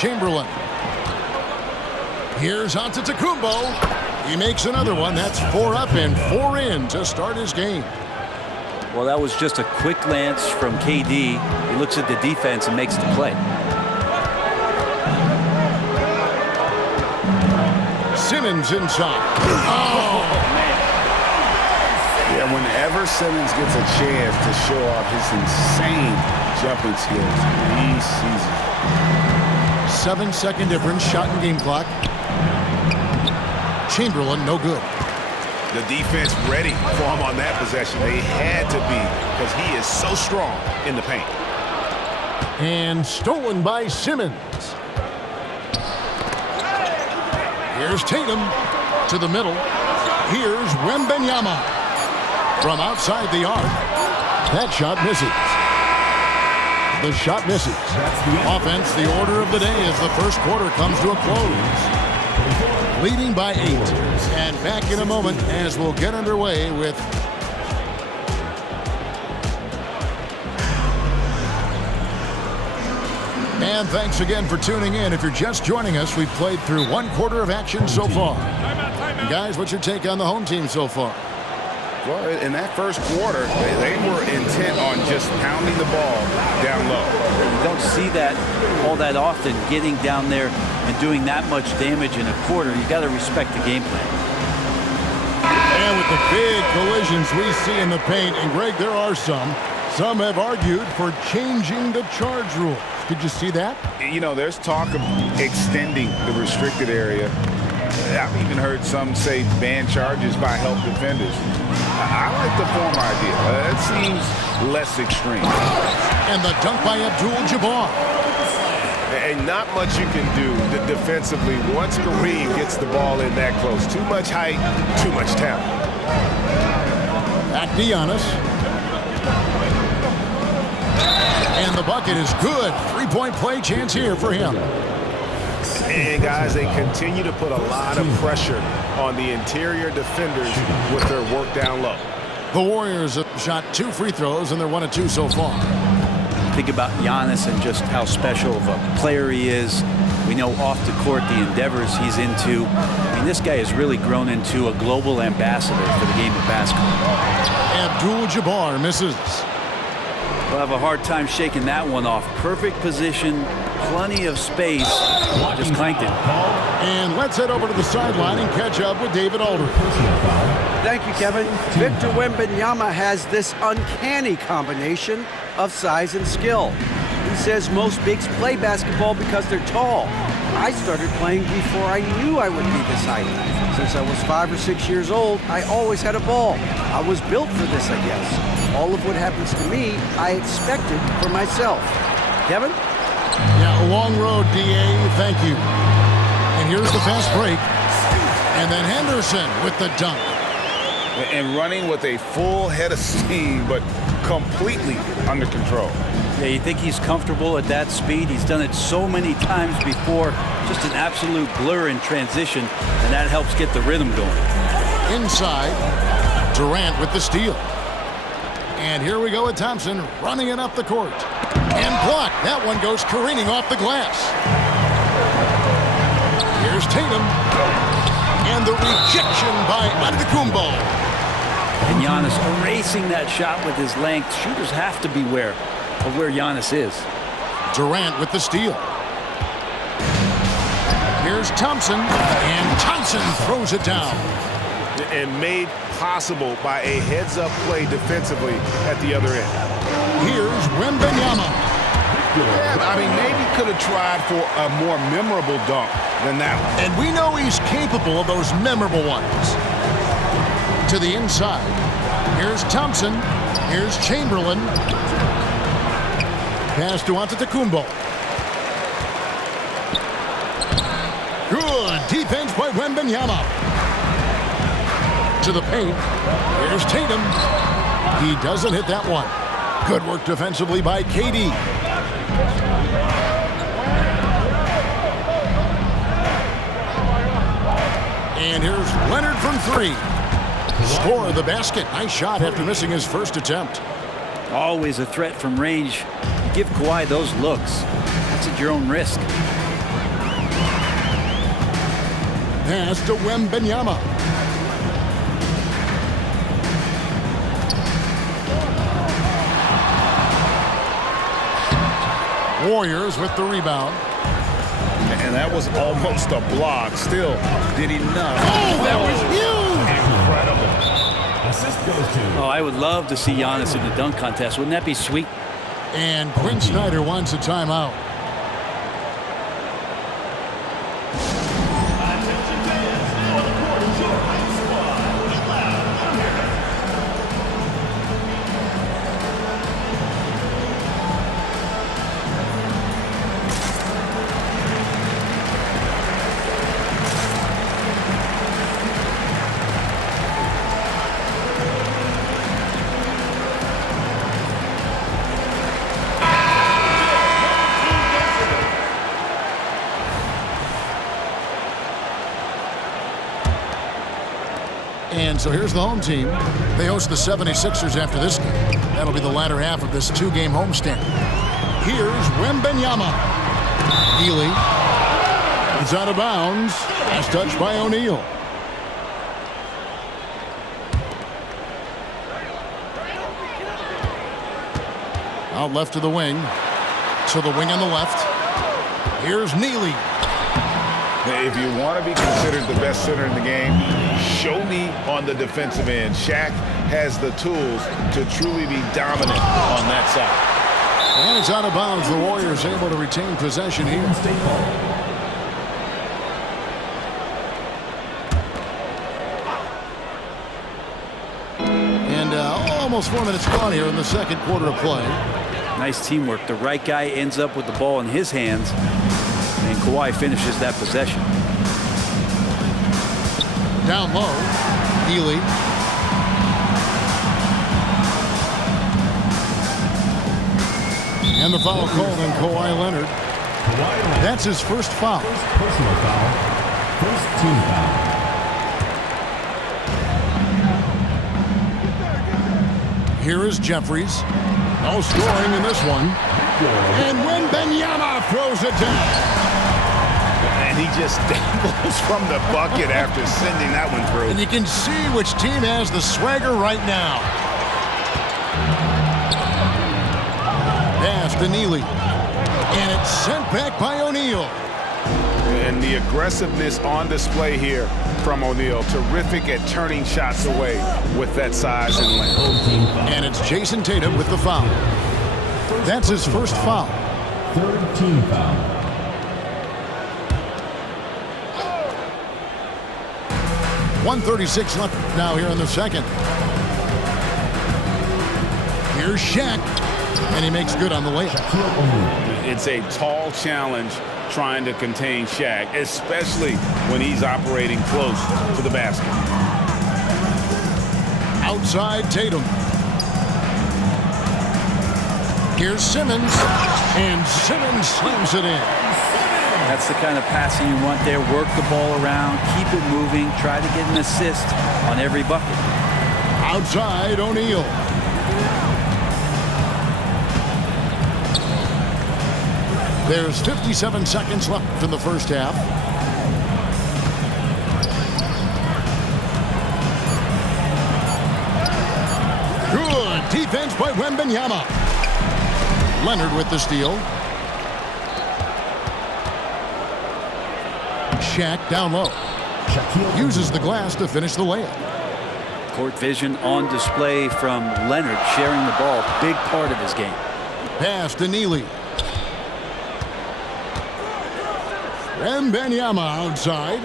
Chamberlain. Here's Antetokounmpo. He makes another one. That's 4 up and 4 in to start his game. Well, that was just a quick glance from KD. He looks at the defense and makes the play. Simmons inside. Oh, man. Yeah, whenever Simmons gets a chance to show off his insane jumping skills, he sees it. 7-second difference, shot and game clock. Chamberlain, no good. The defense ready for him on that possession. They had to be because he is so strong in the paint. And stolen by Simmons. Here's Tatum to the middle. Here's Wembanyama. From outside the arc. That shot misses. The shot misses. Offense, the order of the day as the first quarter comes to a close. Leading by 8. And back in a moment as we'll get underway with and thanks again for tuning in. If you're just joining us, we've played through 1 quarter of action so far. And guys, what's your take on the home team so far? Well, in that first quarter, they were intent on just pounding the ball down low. You don't see that all that often, getting down there and doing that much damage in a quarter. You got to respect the game plan. And with the big collisions we see in the paint, and Greg, there are some have argued for changing the charge rule. Did you see that? You know, there's talk of extending the restricted area. I've even heard some say ban charges by help defenders. I like the former idea. It seems less extreme. And the dunk by Abdul-Jabbar. And not much you can do defensively once Kareem gets the ball in that close. Too much height, too much talent. Back to Giannis. And the bucket is good. 3-point play chance here for him. And guys, they continue to put a lot of pressure on the interior defenders with their work down low. The Warriors have shot 2 free throws, and they're 1 of 2 so far. Think about Giannis and just how special of a player he is. We know off the court the endeavors he's into. I mean, this guy has really grown into a global ambassador for the game of basketball. Abdul-Jabbar misses. We'll have a hard time shaking that one off. Perfect position, plenty of space. Just clanked it. And let's head over to the sideline and catch up with David Aldridge. Thank you, Kevin. Victor Wembanyama has this uncanny combination of size and skill. He says most bigs play basketball because they're tall. I started playing before I knew I would be this height. Since I was 5 or 6 years old, I always had a ball. I was built for this, I guess. All of what happens to me, I expected for myself. Kevin? Yeah, a long road, D.A. Thank you. And here's the fast break. And then Henderson with the dunk. And running with a full head of steam, but completely under control. Yeah, you think he's comfortable at that speed? He's done it so many times before. Just an absolute blur in transition, and that helps get the rhythm going. Inside, Durant with the steal. And here we go with Thompson running it up the court. And blocked. That one goes careening off the glass. Here's Tatum. And the rejection by Antetokounmpo. And Giannis erasing that shot with his length. Shooters have to beware of where Giannis is. Durant with the steal. Here's Thompson. And Thompson throws it down. And made possible by a heads-up play defensively at the other end. Here's Wembanyama. Yeah, I mean, maybe could have tried for a more memorable dunk than that one. And we know he's capable of those memorable ones. To the inside. Here's Thompson. Here's Chamberlain. Pass to Antetokounmpo. Good defense by Wembanyama. To the paint. Here's Tatum. He doesn't hit that one. Good work defensively by KD. And here's Leonard from 3. Score of the basket. Nice shot after missing his first attempt. Always a threat from range. You give Kawhi those looks. That's at your own risk. pass to Wembanyama. Warriors with the rebound. And that was almost a block. Still did enough. Oh, that was huge! Incredible. Assist goes to. Oh, I would love to see Giannis in the dunk contest. Wouldn't that be sweet? And Quinn Snyder wants a timeout. And so here's the home team. They host the 76ers after this game. That'll be the latter half of this two-game homestand. Here's Wembanyama. Healy is out of bounds. Last touch by O'Neal. Out left to the wing. To the wing on the left. Here's Neely. If you want to be considered the best center in the game, show me on the defensive end. Shaq has the tools to truly be dominant on that side. And it's out of bounds. The Warriors able to retain possession here. And almost 4 minutes gone here in the second quarter of play. Nice teamwork. The right guy ends up with the ball in his hands, and Kawhi finishes that possession. Down low, Healy. And the foul called on Kawhi Leonard. That's his first foul. First personal foul. First team foul. Here is Jeffries. No scoring in this one. And Wembanyama throws it down. And he just dangles from the bucket after sending that one through. And you can see which team has the swagger right now. Pass to Neely. And it's sent back by O'Neal. And the aggressiveness on display here from O'Neal. Terrific at turning shots away with that size and length. And it's Jason Tatum with the foul. That's his first foul. Third team foul. .136 left now here in the second. Here's Shaq. And he makes good on the layup. It's a tall challenge trying to contain Shaq, especially when he's operating close to the basket. Outside Tatum. Here's Simmons. And Simmons slams it in. That's the kind of passing you want there. Work the ball around, keep it moving, try to get an assist on every bucket. Outside O'Neal. There's 57 seconds left in the first half. Good defense by Wembanyama. Leonard with the steal. Shaq down low. Uses the glass to finish the layup. Court vision on display from Leonard, sharing the ball, big part of his game. Pass to Neely. Wembanyama outside.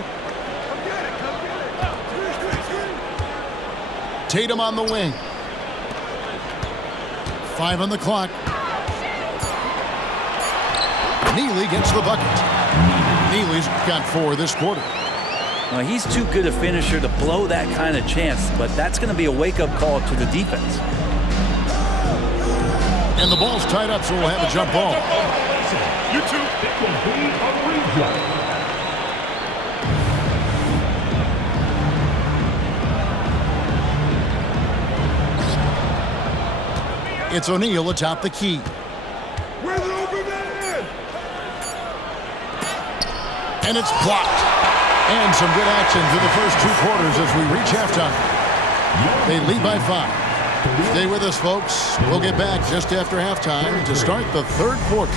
Tatum on the wing. 5 on the clock. Neely gets the bucket. Neely's got 4 this quarter. Well, he's too good a finisher to blow that kind of chance, but that's going to be a wake-up call to the defense. And the ball's tied up, so we'll have a jump ball. You two, it will be a replay. It's O'Neal atop the key. Where's the open man? And it's blocked. And some good action through the first 2 quarters as we reach halftime. They lead by 5. Stay with us, folks. We'll get back just after halftime to start the 3rd quarter.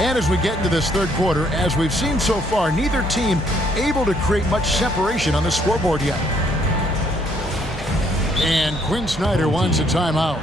And as we get into this 3rd quarter, as we've seen so far, neither team able to create much separation on the scoreboard yet. And Quinn Snyder wants a timeout.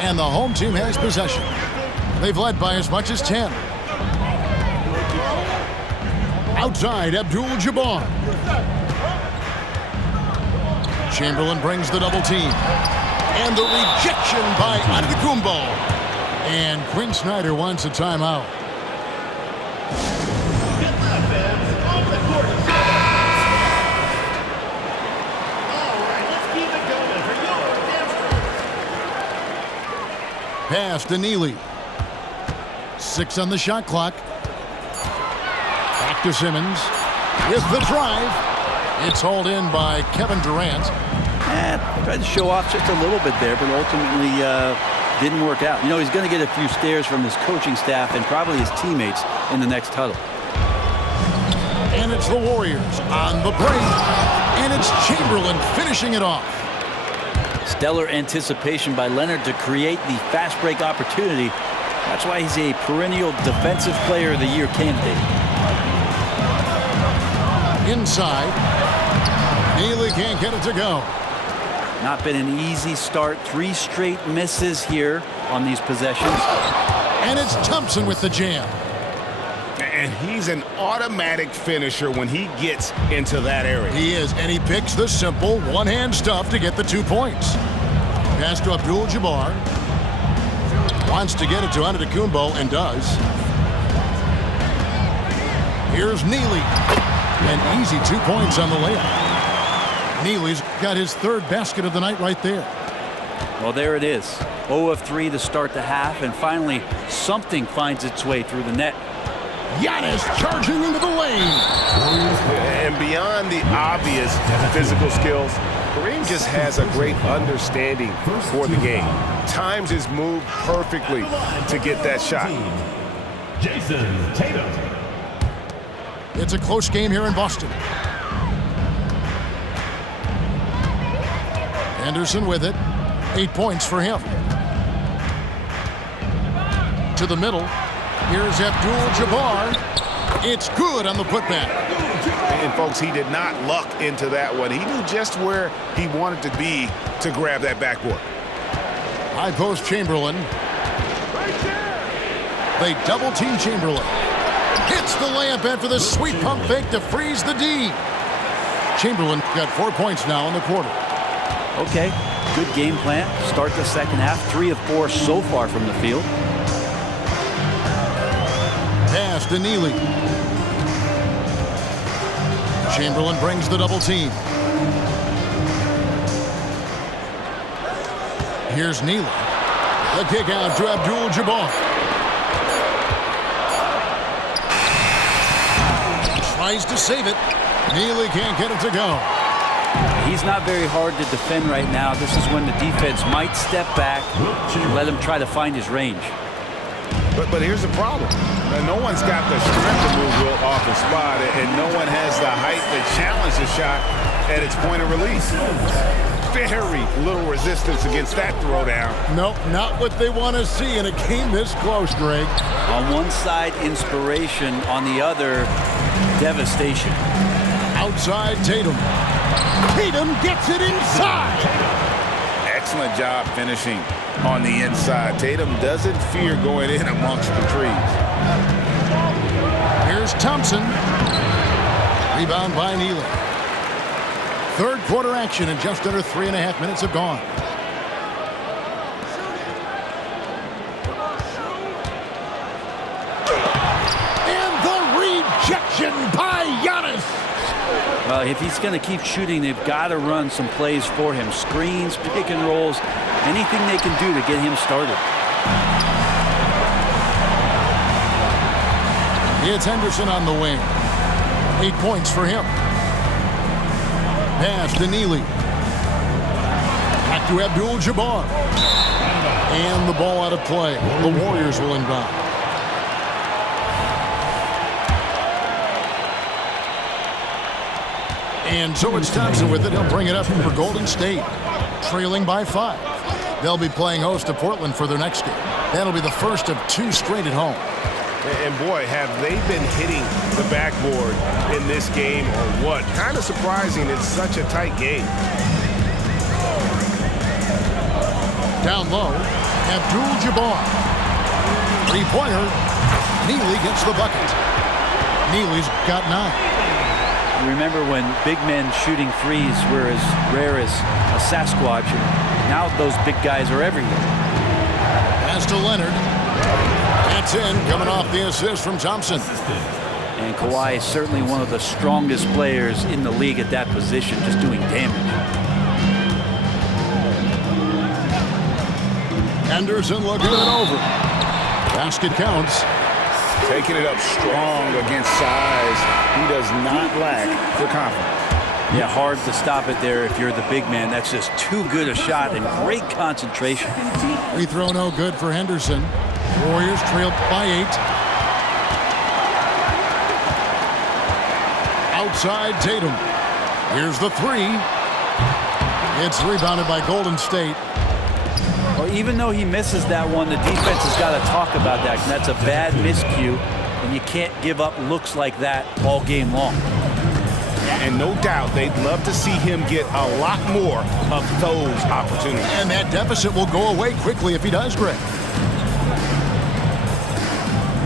And the home team has possession. They've led by as much as 10. Outside, Abdul-Jabbar. Chamberlain brings the double team. And the rejection by Antetokounmpo. And Quinn Snyder wants a timeout. Pass to Neely. 6 on the shot clock. Back to Simmons. With the drive. It's hauled in by Kevin Durant. Tried to show off just a little bit there, but ultimately didn't work out. You know, he's going to get a few stares from his coaching staff and probably his teammates in the next huddle. And it's the Warriors on the break. And it's Chamberlain finishing it off. Stellar anticipation by Leonard to create the fast break opportunity. That's why he's a perennial Defensive Player of the Year candidate. Inside. Neely can't get it to go. Not been an easy start. 3 straight misses here on these possessions. And it's Thompson with the jam. And he's an automatic finisher when he gets into that area. He is, and he picks the simple one-hand stuff to get the 2 points. Pass to Abdul-Jabbar. Wants to get it to Antetokounmpo and does. Here's Neely. An easy 2 points on the layup. Neely's got his 3rd basket of the night right there. Well, there it is. 0 of 3 to start the half, and finally something finds its way through the net. Giannis charging into the lane. And beyond the obvious physical skills, Kareem just has a great understanding for the game. Times his move perfectly to get that shot. Jason Tatum. It's a close game here in Boston. Anderson with it. 8 points for him. To the middle. Here's Abdul-Jabbar. It's good on the putback. And, folks, he did not luck into that one. He knew just where he wanted to be to grab that backboard. High post Chamberlain. They double-team Chamberlain. Hits the layup after the sweet pump fake to freeze the D. Chamberlain got 4 points now in the quarter. Okay, good game plan. Start the second half. 3 of 4 so far from the field. Pass to Neely. Chamberlain brings the double team. Here's Neely. The kick out to Abdul-Jabbar. Tries to save it. Neely can't get it to go. He's not very hard to defend right now. This is when the defense might step back and let him try to find his range. But here's the problem. No one's got the strength to move Wilt off the spot, and no one has the height to challenge the shot at its point of release. Very little resistance against that throwdown. Nope, not what they want to see in a game this close, Greg. On one side, inspiration. On the other, devastation. Outside Tatum. Tatum gets it inside. Excellent job finishing on the inside. Tatum doesn't fear going in amongst the trees. Here's Thompson. Rebound by Neely. Third quarter action, and just under 3.5 minutes have gone. And the rejection by Giannis. Well, if he's going to keep shooting, they've got to run some plays for him. Screens, pick and rolls, anything they can do to get him started. It's Henderson on the wing. 8 points for him. Pass to Neely. Back to Abdul-Jabbar. And the ball out of play. The Warriors will inbound. And so it's Thompson with it. He'll bring it up for Golden State, trailing by 5. They'll be playing host to Portland for their next game. That'll be the first of 2 straight at home. And boy, have they been hitting the backboard in this game or what? Kind of surprising it's such a tight game. Down low, Abdul-Jabbar. Three-pointer. Neely gets the bucket. Neely's got 9. Remember when big men shooting threes were as rare as a Sasquatch, and now those big guys are everywhere. Pass to Leonard. That's in, coming off the assist from Thompson. And Kawhi is certainly one of the strongest players in the league at that position, just doing damage. Anderson looking it over. Basket counts. Taking it up strong against size. He does not lack for confidence. Yeah, hard to stop it there if you're the big man. That's just too good a shot and great concentration. Free throw no good for Henderson. Warriors trail by 8. Outside Tatum. Here's the 3. It's rebounded by Golden State. Well, even though he misses that one, the defense has got to talk about that. And that's a bad miscue, and you can't give up looks like that all game long. And no doubt they'd love to see him get a lot more of those opportunities. And that deficit will go away quickly if he does, Greg.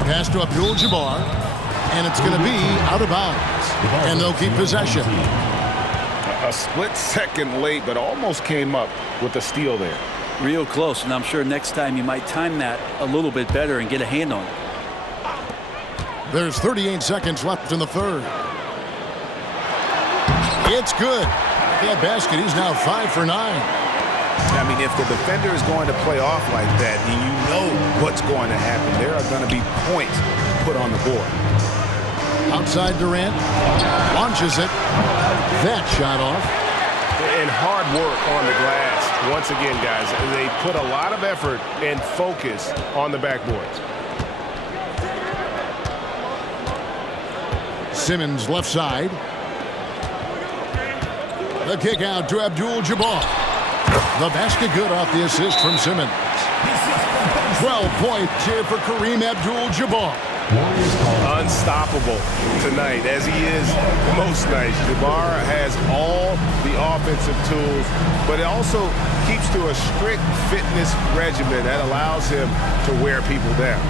Pass to Abdul-Jabbar, and it's going to be out of bounds. And they'll keep possession. A split second late, but almost came up with a steal there. Real close, and I'm sure next time you might time that a little bit better and get a hand on it. There's 38 seconds left in the third. It's good. That basket, he's now 5 for 9. I mean, if the defender is going to play off like that, and you know what's going to happen, there are going to be points put on the board. Outside Durant. Launches it. That shot off. And hard work on the glass. Once again, guys, they put a lot of effort and focus on the backboards. Simmons left side. The kick out to Abdul-Jabbar. The basket good off the assist from Simmons. 12 points here for Kareem Abdul-Jabbar. Unstoppable tonight, as he is most nights. Jabbar has all the offensive tools, but it also keeps to a strict fitness regimen that allows him to wear people down.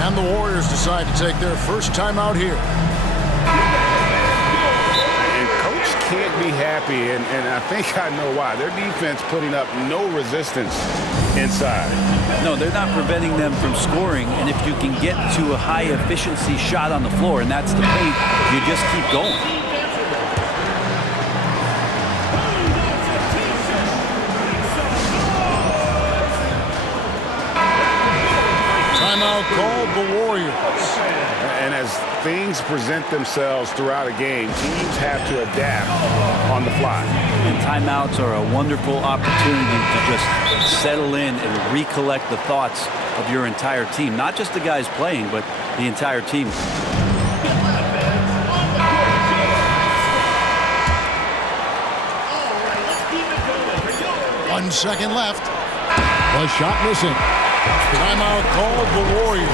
And the Warriors decide to take their first time out here. And Coach can't be happy, and I think I know why. Their defense putting up no resistance inside. No, they're not preventing them from scoring, and if you can get to a high-efficiency shot on the floor, and that's the paint, you just keep going. Timeout called the Warriors. And as things present themselves throughout a game, teams have to adapt on the fly. And timeouts are a wonderful opportunity to just settle in and recollect the thoughts of your entire team. Not just the guys playing, but the entire team. 1 second left. The shot missing. Timeout called the Warriors.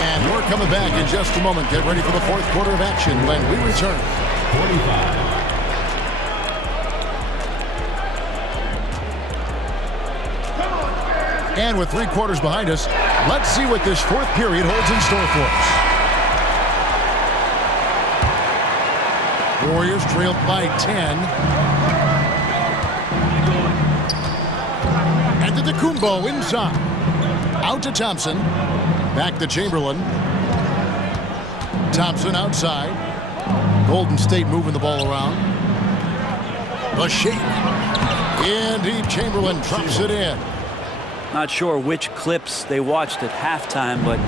And we're coming back in just a moment. Get ready for the fourth quarter of action when we return. 45. And with 3 quarters behind us, let's see what this fourth period holds in store for us. Warriors trailed by 10. And to Kumbo inside. Out to Thompson. Back to Chamberlain. Thompson outside. Golden State moving the ball around. The shake. Indeed, Chamberlain drops it in. Not sure which clips they watched at halftime, but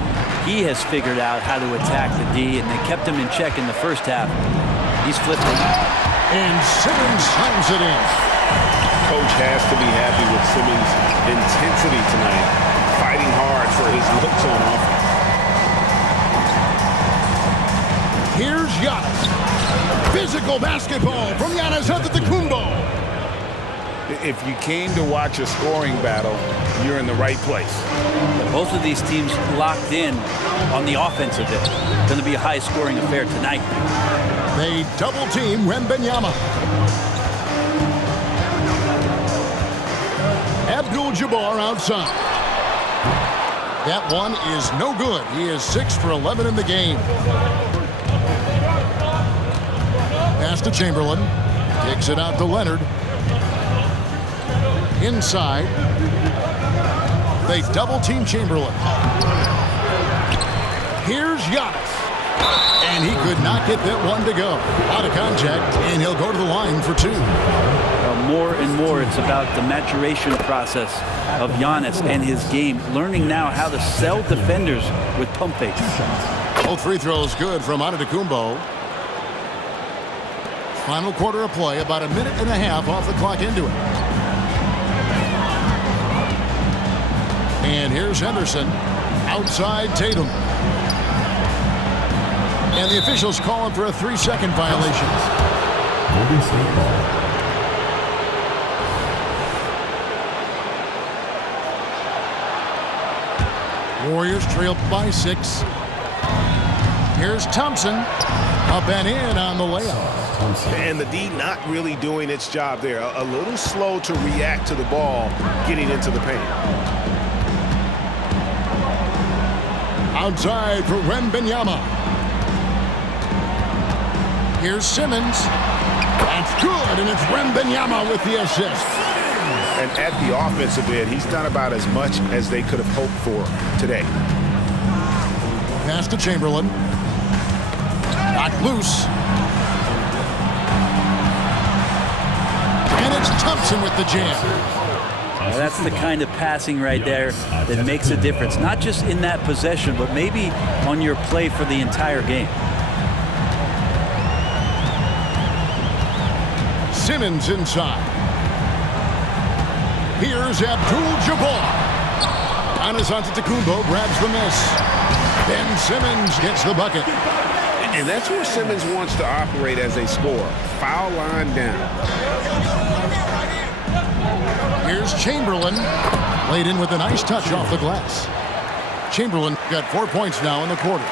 he has figured out how to attack the D, and they kept him in check in the first half. He's flipped it. And Simmons slams it in. Coach has to be happy with Simmons' intensity tonight, fighting hard for his looks on offense. Here's Giannis. Physical basketball from Giannis Antetokounmpo. If you came to watch a scoring battle, you're in the right place. Both of these teams locked in on the offensive end. Going to be a high-scoring affair tonight. They double-team Wembanyama. Abdul-Jabbar outside. That one is no good. He is 6 for 11 in the game. Pass to Chamberlain. Kicks it out to Leonard. Inside. They double-team Chamberlain. Here's Giannis. And he could not get that one to go. Out of contact, and he'll go to the line for 2. More and more, it's about the maturation process of Giannis and his game. Learning now how to sell defenders with pump fakes. Both free throws good from Antetokounmpo. Final quarter of play, about a minute and a half off the clock into it. And here's Henderson. Outside Tatum. And the officials calling for a 3-second violation. Warriors trailed by 6. Here's Thompson. Up and in on the layup. And the D not really doing its job there. A little slow to react to the ball getting into the paint. Outside for Wembanyama. Here's Simmons. That's good, and it's Wembanyama with the assist. And at the offensive end, he's done about as much as they could have hoped for today. Pass to Chamberlain. Knocked loose. And it's Thompson with the jam. Well, that's the kind of passing right there that makes a difference. Not just in that possession, but maybe on your play for the entire game. Simmons inside. Here's Abdul-Jabbar. Giannis Antetokounmpo grabs the miss. Ben Simmons gets the bucket. And that's where Simmons wants to operate as a scorer. Foul line down. Here's Chamberlain. Laid in with a nice touch off the glass. Chamberlain got 4 points now in the quarter.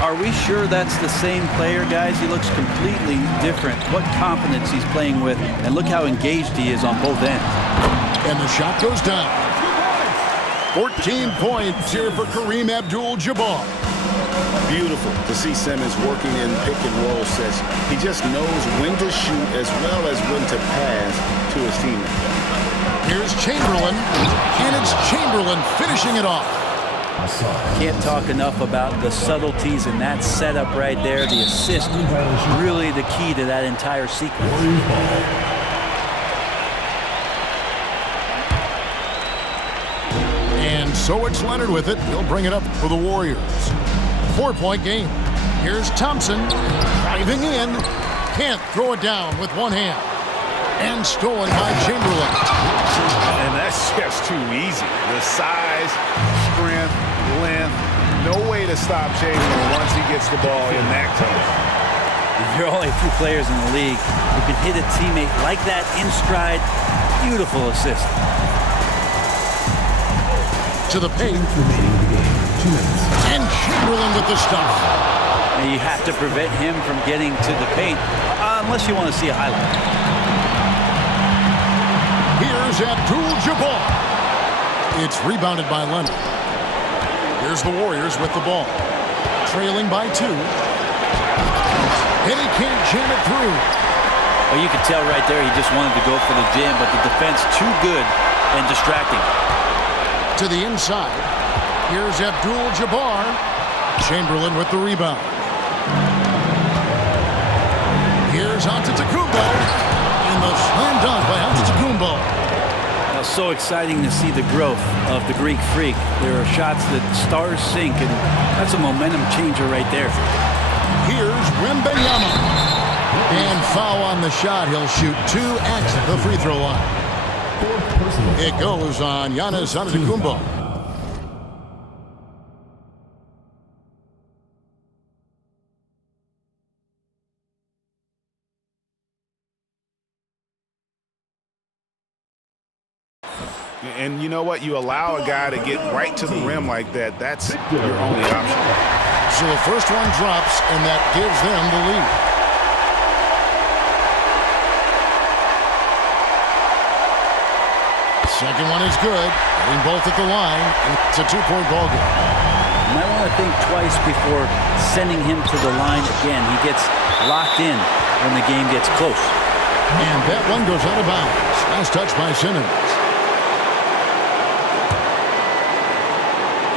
Are we sure that's the same player, guys? He looks completely different. What confidence he's playing with, and look how engaged he is on both ends. And the shot goes down. 14 points here for Kareem Abdul-Jabbar. Beautiful to see Simmons working in pick and roll sets. He just knows when to shoot as well as when to pass to his teammate. Here's Chamberlain, and it's Chamberlain finishing it off. Can't talk enough about the subtleties in that setup right there. The assist, really the key to that entire sequence. And so it's Leonard with it. He'll bring it up for the Warriors. 4-point game. Here's Thompson driving in. Can't throw it down with one hand. And stolen by Chamberlain. And that's just too easy. The size, strength, length, no way to stop Chamberlain once he gets the ball in that close. There are only a few players in the league who can hit a teammate like that in stride. Beautiful assist. To the paint. And Chamberlain with the stop. And you have to prevent him from getting to the paint, unless you want to see a highlight. Here's Abdul-Jabbar. It's rebounded by Leonard. Here's the Warriors with the ball. Trailing by 2. And he can't jam it through. Well, you can tell right there he just wanted to go for the jam, but the defense too good and distracting. To the inside. Here's Abdul-Jabbar. Chamberlain with the rebound. Here's Antetokounmpo. And the slam dunk by Antetokounmpo. Now, so exciting to see the growth of the Greek Freak. There are shots that stars sink, and that's a momentum changer right there. Here's Wembanyama. And foul on the shot. He'll shoot 2 at the free throw line. It goes on Giannis Antetokounmpo. And you know what? You allow a guy to get right to the rim like that. That's your only option. So the first one drops, and that gives them the lead. Second one is good. Hitting both at the line, and it's a 2-point ball game. You might want to think twice before sending him to the line again. He gets locked in when the game gets close. And that one goes out of bounds. Last touch by Simmons.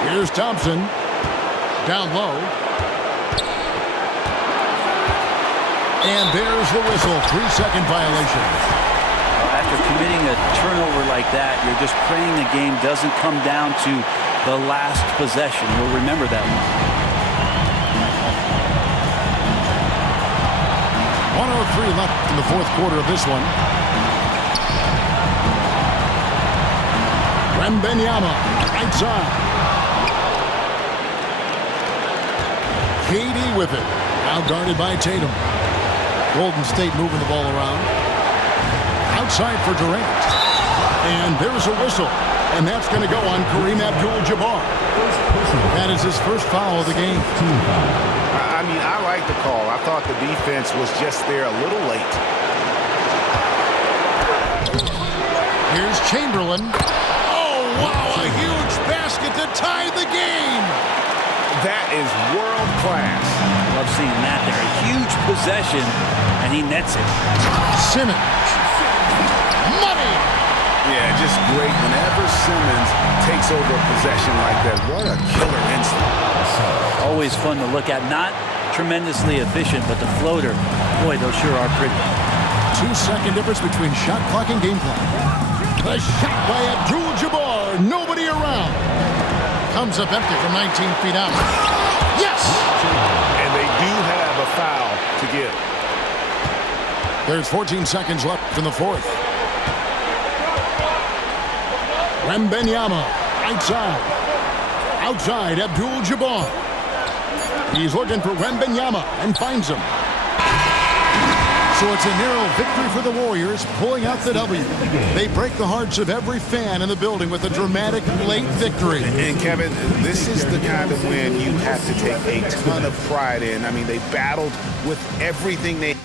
Here's Thompson. Down low. And there's the whistle. 3-second violation. After committing a turnover like that, you're just praying the game doesn't come down to the last possession. You'll remember that one. 1:03 left in the fourth quarter of this one. Wembanyama, right side. KD with it. Now guarded by Tatum. Golden State moving the ball around. Outside for Durant. And there's a whistle. And that's going to go on Kareem Abdul-Jabbar. That is his first foul of the game. I mean, I like the call. I thought the defense was just there a little late. Here's Chamberlain. Oh, wow, a huge basket to tie the game. That is world class. Love seeing that there. A huge possession, and he nets it. Simmons. Money. Yeah, just great. Whenever Simmons takes over a possession like that, what a killer instinct. Always fun to look at. Not tremendously efficient, but the floater, boy, those sure are pretty. 2-second difference between shot clock and game clock. The shot by Abdul-Jabbar. Nobody around. Comes up empty from 19 feet out. Yes! And they do have a foul to give. There's 14 seconds left in the fourth. Wembanyama, right side. Outside, Abdul-Jabbar. He's looking for Wembanyama and finds him. So it's a narrow victory for the Warriors, pulling out the W. They break the hearts of every fan in the building with a dramatic late victory. And Kevin, this is the kind of win you have to take a ton of pride in. I mean, they battled with everything they